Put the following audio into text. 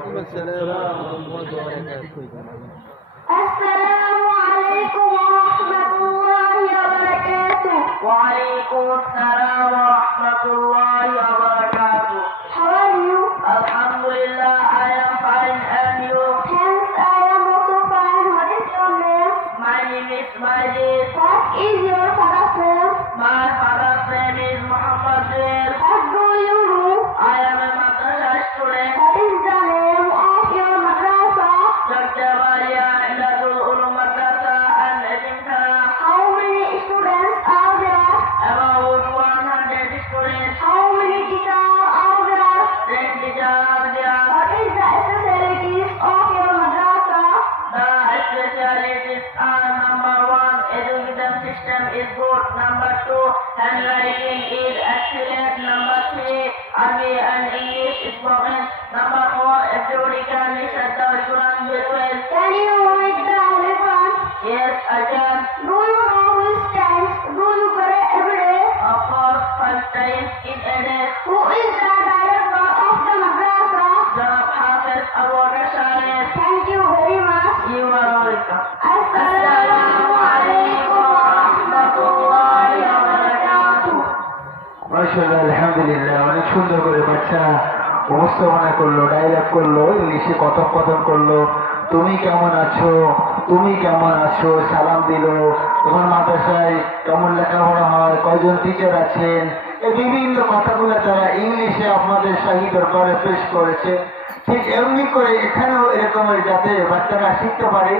وعليكم السلام ورحمة الله وبركاته. السلام عليكم ورحمة الله وبركاته. وعليكم السلام ورحمة الله وبركاته. How are you? Alhamdulillah, I am fine, and you? Thanks, I am also fine. What is your name? My name is Majid. What is your father's name? My father's name is Muhammad Zaid. What do you do? I am a madrasa student. What is the name of your madrasa? Jagdabaliya Ilatul Ulum Madrasa and Etimkhana. How many students are there? About 100 students. How many teachers are there? 10 teachers are there. What is the specialties of your madrasa? The specialties are: number 1, education system is good; number 2, handwriting is excellent; number 3, Arabic and English is spoken; number 4, everybody can listen the Quran very well. Can you read the elephant? Yes, I can. Do you know which times do you pray every day? Of course, 5 times in a day. Who is the director of the madrasa? Janab Hafiz Abu Rashid. Thank you very much. You are welcome. Assalamu alaikum warahmatullahi wabarakatuh. মাশাআল্লাহ, আলহামদুলিল্লাহ, অনেক সুন্দর করে বাচ্চা উপস্থাপনা করলো, dialogue করলো, ইংলিশে কথোপকথন করলো। তুমি কেমন আছো, তুমি কেমন আছো, সালাম দিল। তোমার মাদ্রাসায় কেমন লেখাপড়া হয়, কয়জন টিচার আছেন, এই বিভিন্ন কথাগুলো তারা ইংলিশে আপনাদের শাহী দরবারে পেশ করেছে। ঠিক এমনি করে এখানেও এরকমের যাতে বাচ্চারা শিখতে পারে